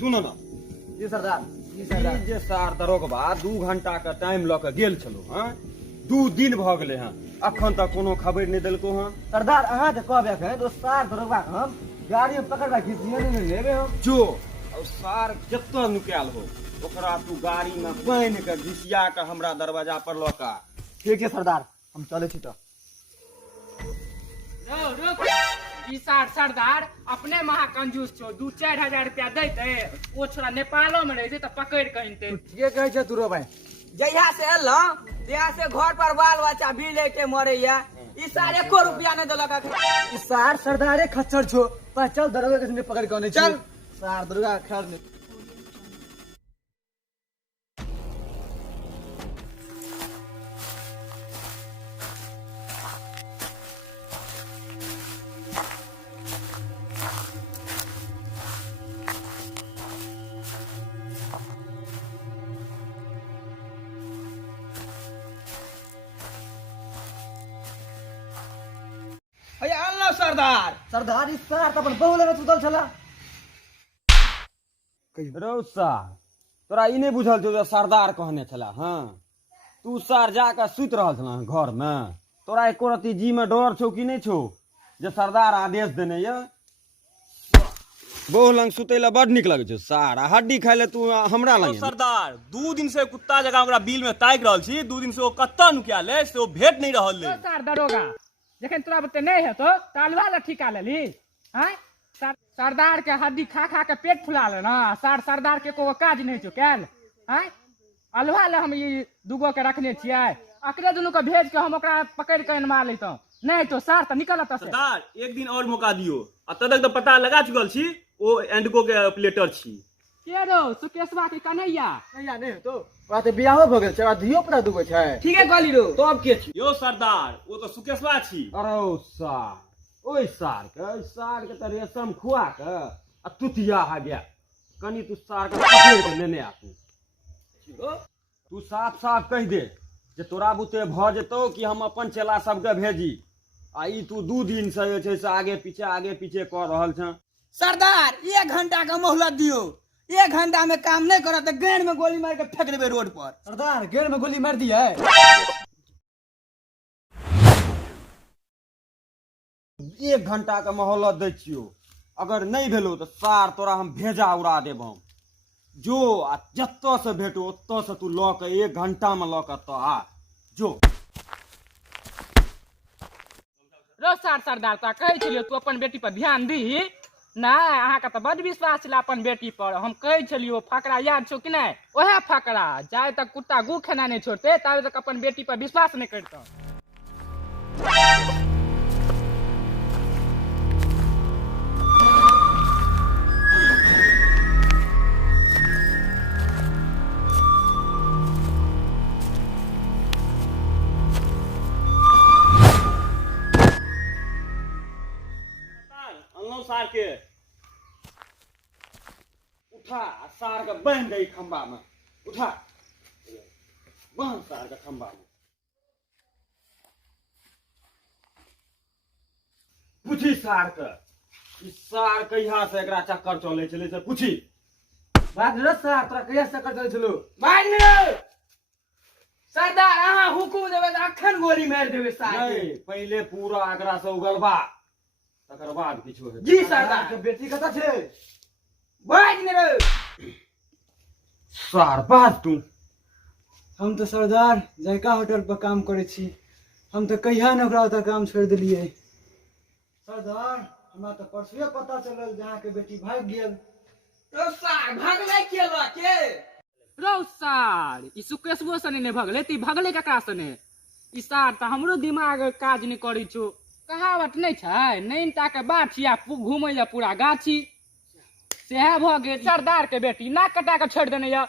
सुनो ना जी सरदार ई जे सार दरोगबा 2 घंटा का टाइम ल के गेल छलो हां 2 दिन भ गेले हां अखन तक कोनो खबर नहीं देलको हां सरदार अहाँ के कहबे है दोस्तार दरोगा हम गाड़ी में पकड़वा खींचिए नहीं लेबे हम जो और सार जत्तो नुकाल हो ओकरा तू गाड़ी में बांध के घिसिया के हमरा दरवाजा पर लका। ठीक है सरदार हम चले छी तो रुक सरदार अपने महाकंजूस छो 2-4 हजार रुपया देते वो छोरा नेपालो में रहे तो पकड़ के अनते ठीक कहे छ तुरो भाई जहिया से एल तहिया से घर पर बाल बच्चा भी लेके मरे ई सार 1 रुपया नहीं देलक। इस सार सरदारे खच्चर छो पर चल दरोगा के संगे पकड़ के आने चल। सार दरोगा खैर नहीं अरे अल्लाह सरदार सरदार इस सार त अपन बहु लगे सुतल छला रौ सार तोरा ई नहीं बुझल छौ जे सरदार कहने छला हां तू सार जाके सुत रहल छला घर में तोरा एको रती जी में डर छौ कि नहीं छौ जे सरदार आदेश देने ये बहु लंग सुतैला बड़ निक लगे छौ सार आ हड्डी खाय ले तू हमरा लंग सरदार 2 दिन से कुत्ता जगह ओकरा बिल में ताक रहल छी 2 दिन से ओ कत्ता नुकिया ले से ओ भेट नहीं रहल ले सर दरोगा जखन तोरा बते नहीं है तो तालवा ला ठिका लेली हैं सरदार के हड्डी खा खा के पेट फुला ले ना सरदार के को काज नहीं छो कैल हैं अलवा ले हम ई दुगो के रखने छियै अकरे दुनू के भेज के हम ओकरा पकड़ के मार लेतो नहीं तो सार त निकल त सरदार एक दिन और मौका दियो आ तक तो पता लगा चुकल छी ओ एंडको के ऑपरेटर छी के रो सुकेशवा के कन्हैया नहीं नहीं तो बात बियाहो भ गेल छै धियो पुता दुगो छै ठीक है कहली रो तो अब के छी यो सरदार वो तो सुकेशवा छी अरे सार ओइ सार के त रेशम खुआ के आ तुतिया हा गया कनी तू सार के पकड़ के लेने आ तू साफ साफ कह दे जे तोरा बुते भ जेतौ कि हम अपन चेला सबके भेजी आ ई तू 2 दिन से जे छै से आगे पीछे कर रहल छ। सरदार 1 घंटा का मोहलत दियो 1 घंटा में काम नहीं करा तो गेंद में गोली मार के फेंक देबे रोड पर। सरदार गेड़ में गोली मार दिया है 1 घंटा के मोहलत दै छियो अगर नहीं भेलो तो सार तोरा हम भेजा उड़ा देब हम जो आ जत्तो से भेटो ओत्तो से तू ल के 1 घंटा में ल के तो आ जो रो सरदार तो कहै छलियो तू अपन बेटी पर ध्यान दीही नहीं अहाँ का तो बड़ विश्वास छला अपन बेटी पर हम कहै छलियो फकरा याद छौ कि नहीं ओहे फकरा जाए तक कुत्ता गू खाना नहीं छोड़ते ताबे तक अपन बेटी पर विश्वास नहीं करता। सार के उठा सार के बांध गई खंबा में उठा बांध सार के खंबा में पूछी सार के इस सार कहिया से एकरा चक्कर चले चले से पूछी बात रे सार तोरा कहिया से कर चल छलो मार रे सरदार अहाँ हुकुम देबे त अखन गोली मार देबे सार के नहीं पहले पूरा आगरा से उगलबा तकर बाद किछो है जी सरदार के बेटी कता छै बाज ने रे सार बात तू हम तो सरदार जायका होटल पर काम करे छी हम तो कहिया न ओकरा ओतऽ काम छोड़ दिलिए सरदार हमरा तो परसुए पता चलल जहाँ के बेटी भाग गेल तो सार भागले केला के रो सार ई सुकेशवो सने ने भगले ती भगले ककरा सने ई सार त हमरो दिमाग काज नहीं करै छौ कहावत नहीं छै नैनता के बाछिया घूमै ले पूरा गाछी सेहे भ गेल सरदार के बेटी नाक कटा के छोड़ देने या